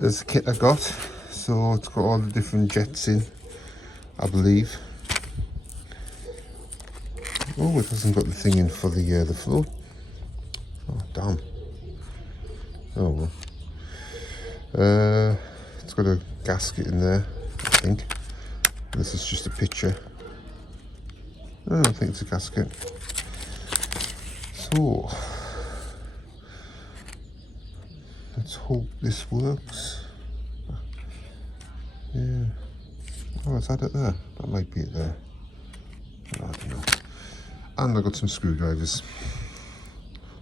There's the kit I got. So it's got all the different jets in, I believe. Oh, it hasn't got the thing in for the float. Oh, damn. Oh well. It's got a gasket in there, I think. This is just a picture. I don't think it's a gasket. So, let's hope this works. Yeah. Oh, is that it there? That might be it there. I don't know. And I got some screwdrivers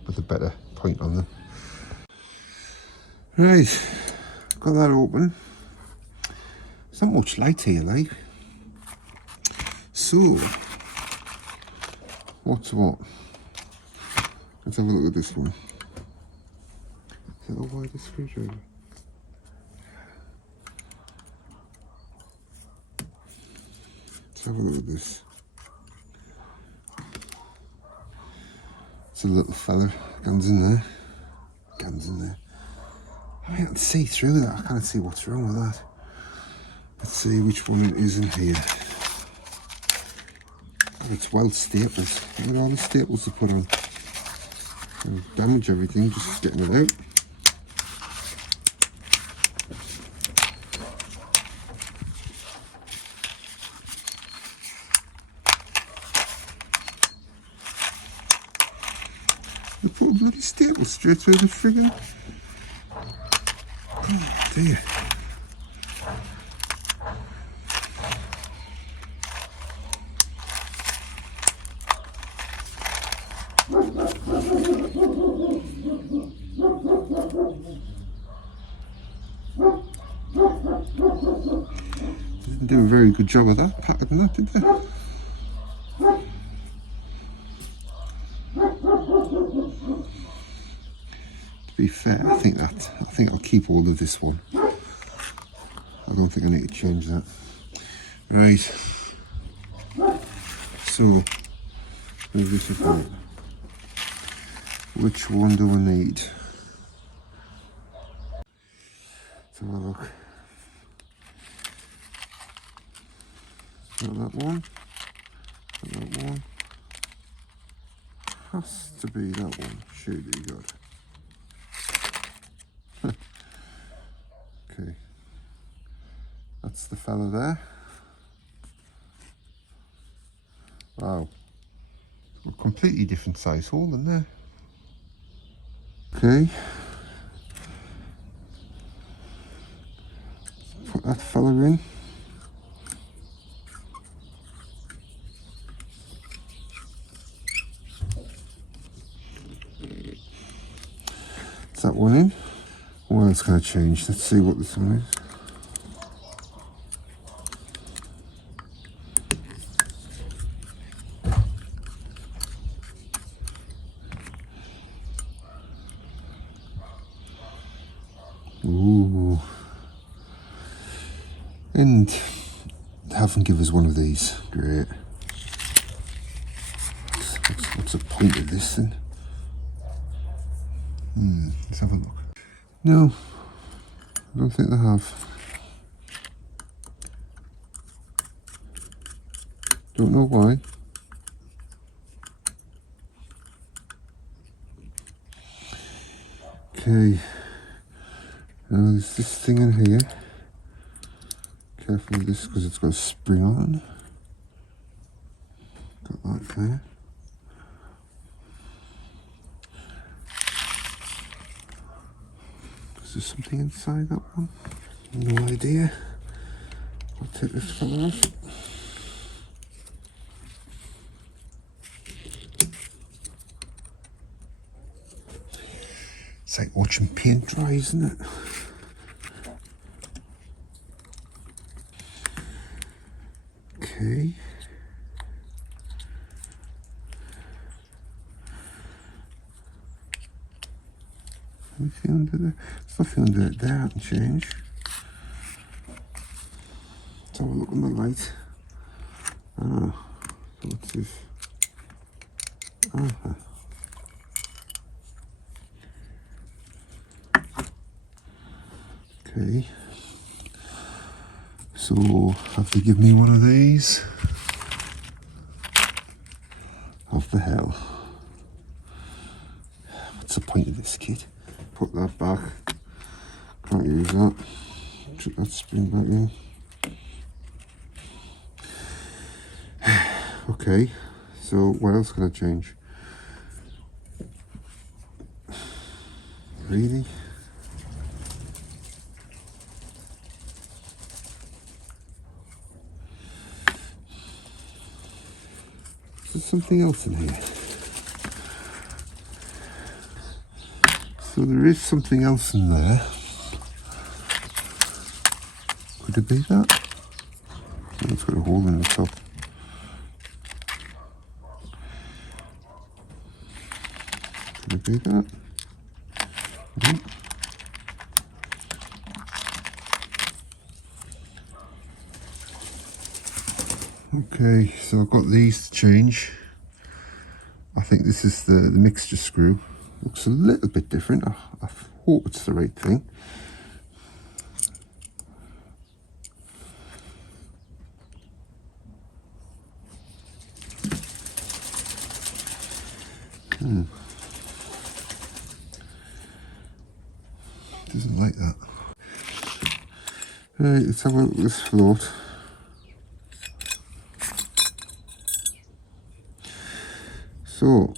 with a better point on them. Right, got that open. There's not much light here, like. So, what's what? Let's have a look at this one. Is that a wider screwdriver? Let's have a look at this. It's a little fella, guns in there. Guns in there. I can't see through that. I can't see what's wrong with that. Let's see which one it is in here. Oh, it's well stapled. Look at all the staples to put on. It'll damage everything just getting it out. They put a bloody staple straight through the friggin'. Oh dear. Didn't do a very good job of that pattern, that did they? To be fair, I think I'll keep all of this one. I don't think I need to change that. Right. So, move this apart. Which one do I need? Let's have a look. Not that one. Not that one. Has to be that one. Surely God. Okay. That's the fella there. Wow. A completely different size hole in there. Okay. Put that fella in. Is that one in? Well, it's going to change. Let's see what this one is. Ooh. And have them give us one of these. Great. What's the point of this then? Let's have a look. No, I don't think they have. Don't know why. Okay. Now there's this thing in here. Careful with this because it's got a spring on. Got that there. Is there something inside that one? No idea. I'll take this fella off. It's like watching paint dry, isn't it? Okay. Anything under there? There's nothing under it there, I haven't changed. Let's have a look on the light. Ah, what's this? Ah. Okay, so have to give me one of these. What the hell? What's the point of this kit? Put that back. Can't use that. Put that spring back in. Okay, so what else can I change? Really? There's something else in here. So there is something else in there. Could it be that? Oh, it's got a hole in the top. Could it be that? No. Okay, so I've got these to change. I think this is the mixture screw. Looks a little bit different. I hope it's the right thing. Doesn't like that. Right, let's have a look at this float. So,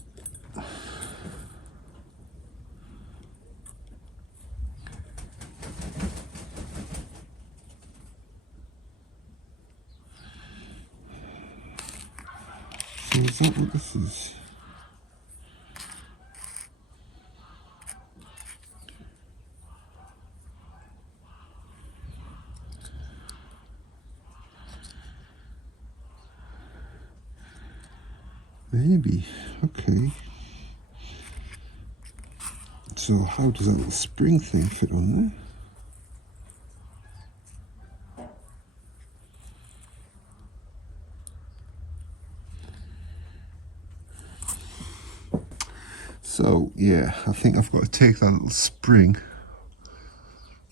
is that what this is? Maybe, okay. So how does that little spring thing fit on there? So yeah, I think I've got to take that little spring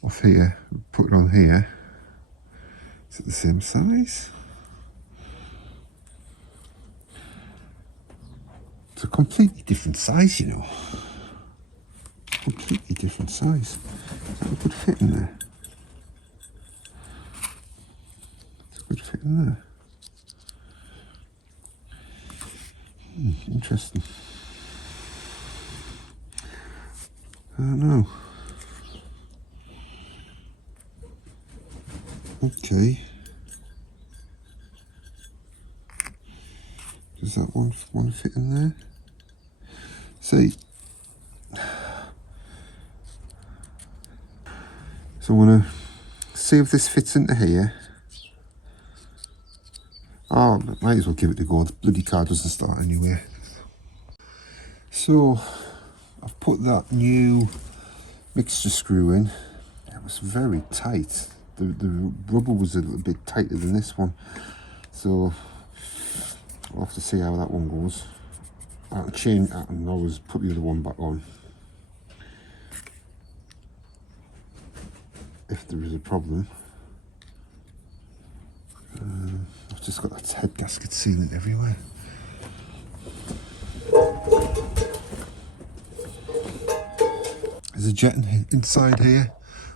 off here, put it on here. Is it the same size? It's a completely different size, you know. Completely different size. So it could fit in there. It could fit in there. Interesting. I don't know. Okay. Does that one fit in there? See. So I want to see if this fits into here. Oh, might as well give it a go. The bloody car doesn't start anyway. So I've put that new mixture screw in. It was very tight. The rubber was a little bit tighter than this one. So I'll have to see how that one goes. I'll change that and always put the other one back on. If there is a problem. I've just got that head gasket sealant everywhere. There's a jet inside here.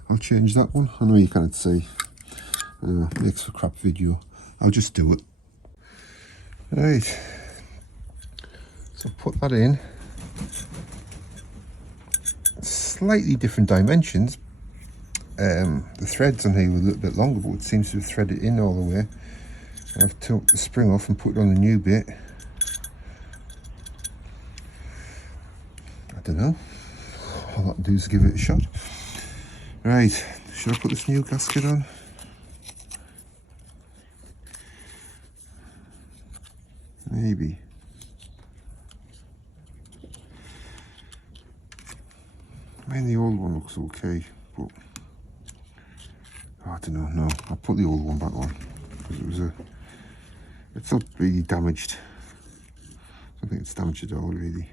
I'll change that one. I know you can't see. Makes for crap video. I'll just do it. Right. So put that in. Slightly different dimensions. The threads on here were a little bit longer, but it seems to have threaded in all the way. I've took the spring off and put it on the new bit. I don't know. All I can do is give it a shot. Right, should I put this new gasket on? Maybe. I mean, the old one looks okay, but I don't know. No, I'll put the old one back on because it's not really damaged. I don't think it's damaged at all, really.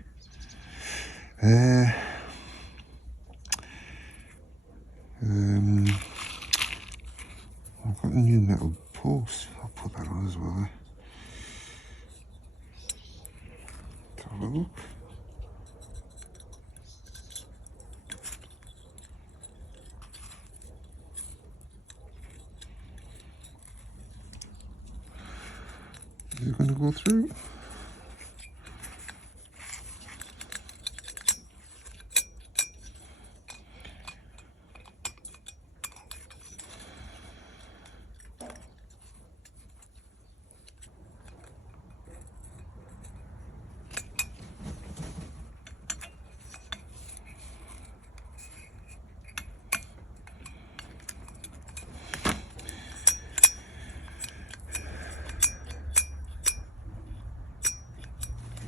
new metal post. I'll put that on as well. Let's have a look. Is it going to go through?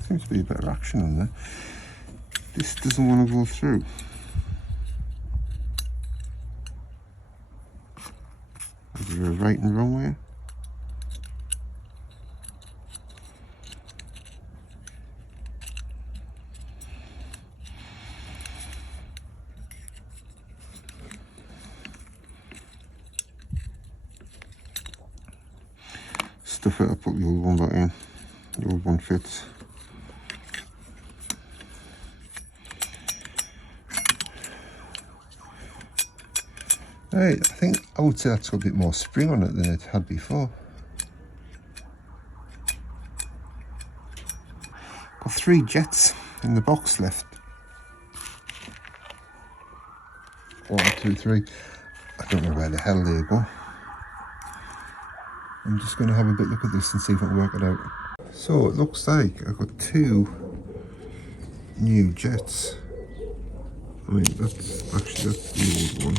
Seems to be a bit of action on there. This doesn't want to go through. Is there a right and wrong way? Stuff it, I'll put the old one back in. The old one fits. Right, I would say that's got a bit more spring on it than it had before. Got 3 jets in the box left. 1, 2, 3. I don't know where the hell they go. I'm just going to have a bit look at this and see if I can work it out. So it looks like I've got 2 new jets. I mean, that's the old one.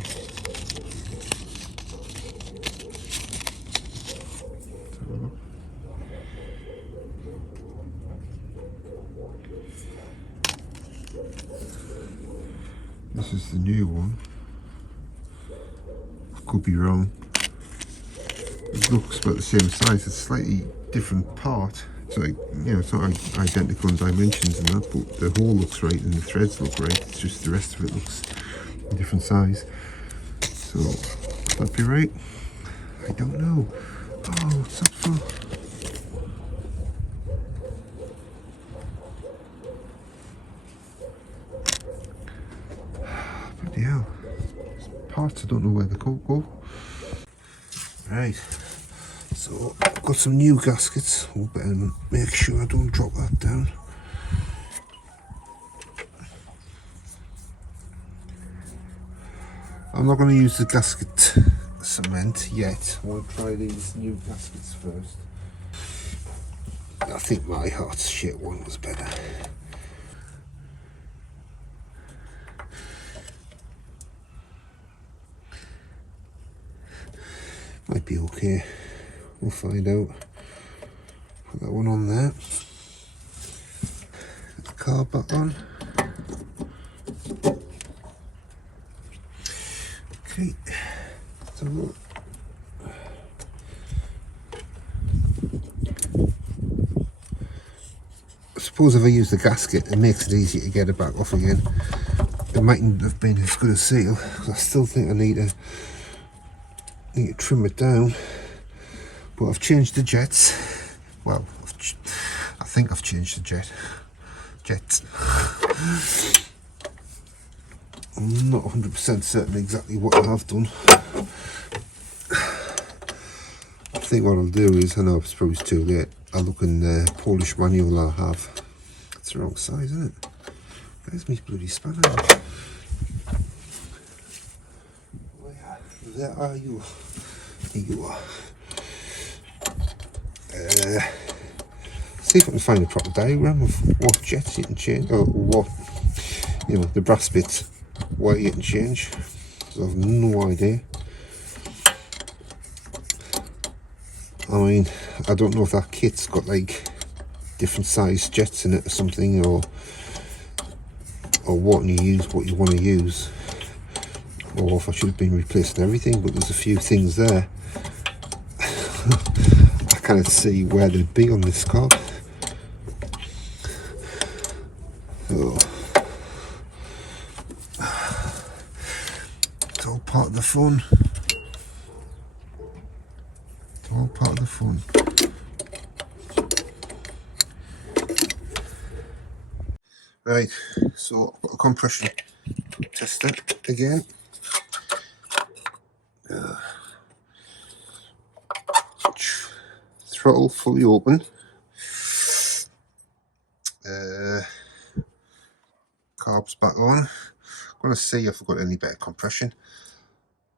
This is the new one. I could be wrong. It looks about the same size. It's a slightly different part. It's like, you know, it's not identical in dimensions and that, but the hole looks right and the threads look right. It's just the rest of it looks a different size. So, would that be right? I don't know. Oh, what's that for? Yeah, parts I don't know where they go. Right, so I've got some new gaskets. We'll better make sure I don't drop that down. I'm not going to use the gasket cement yet. I want to try these new gaskets first. I think my hot shit one was better. Might be okay. We'll find out. Put that one on there. Get the carb back on. Okay. So I suppose if I use the gasket, it makes it easier to get it back off again. It mightn't have been as good a seal, because I still think I need to trim it down. But I've changed the jets. Well, I think I've changed the jets. I'm not 100% certain exactly what I have done. I think what I'll do is, I know it's probably too late, I'll look in the Polish manual I have. It's the wrong size, isn't it? Where's my bloody spanner? Where are you? Here you are. See if I can find a proper diagram of what jets you can change, or what, you know, the brass bits, where you can change. I have no idea. I mean, I don't know if that kit's got like different size jets in it or something, or what you use, what you want to use, or if I should have been replacing everything. But there's a few things there I can't see where they'd be on this car. So it's all part of the fun. All part of the fun. Right, so I've got a compression tester again. Throttle fully open. Carbs back on. I'm going to see if I've got any better compression.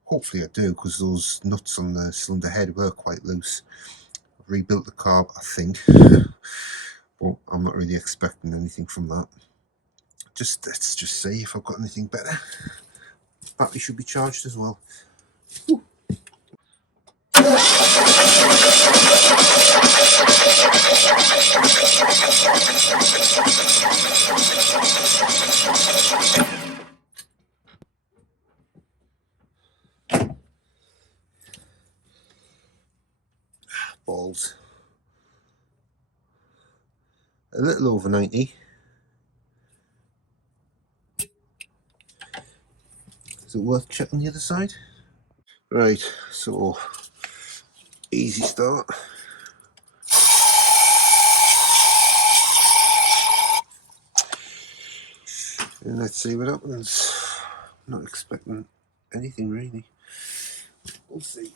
Hopefully I do, because those nuts on the cylinder head were quite loose. I've rebuilt the carb, I think, but I'm not really expecting anything from that. Let's just see if I've got anything better. Battery should be charged as well. Whew. Balls. A little over 90. Is it worth checking the other side? Right, so easy start. And let's see what happens. I'm not expecting anything really. We'll see.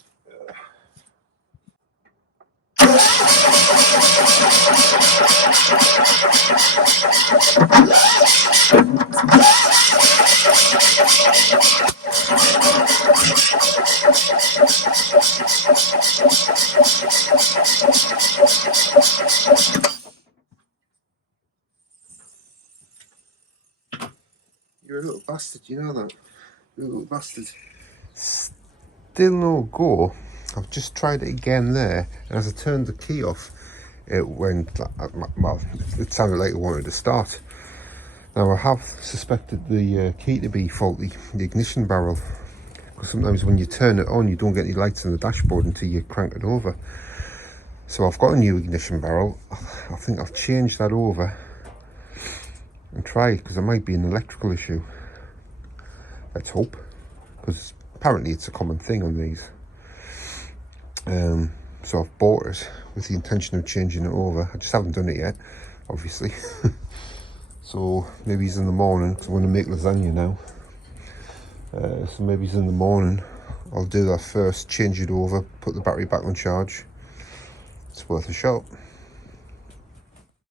You're a little bastard, you know that? You're a little bastard. Still no go. I've just tried it again there, and as I turned the key off, it went, well, it sounded like it wanted to start. Now I have suspected the key to be faulty, the ignition barrel, because sometimes when you turn it on you don't get any lights on the dashboard until you crank it over. So I've got a new ignition barrel. I think I've changed that over and try it, because it might be an electrical issue. Let's hope, because apparently it's a common thing on these. So I've bought it with the intention of changing it over. I just haven't done it yet, obviously. So maybe it's in the morning, because I'm going to make lasagna now. So maybe it's in the morning. I'll do that first, change it over, put the battery back on charge. It's worth a shot.